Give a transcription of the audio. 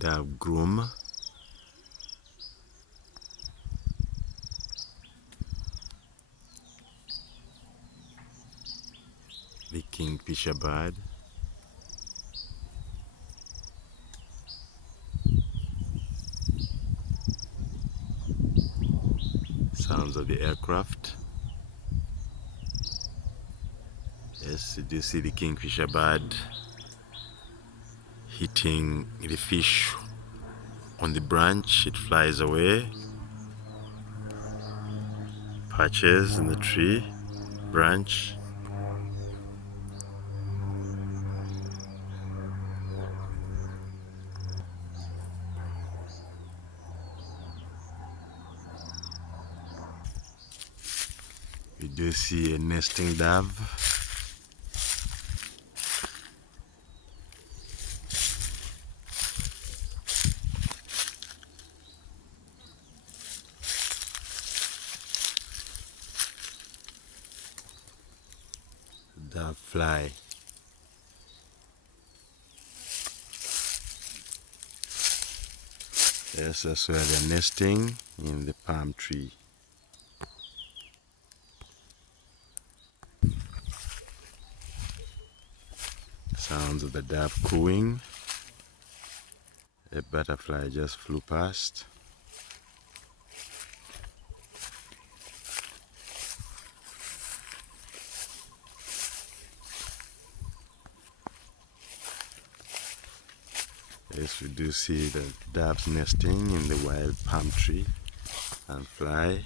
dove groom, the kingfisher bird, sounds of the aircraft. Yes, you do see the kingfisher bird hitting the fish on the branch. It flies away, perches in the tree branch. We do see a nesting dove. Dove fly. Yes, that's where they're nesting, in the palm tree. Sounds of the dove cooing. A butterfly just flew past. Yes, we do see the doves nesting in the wild palm tree and fly.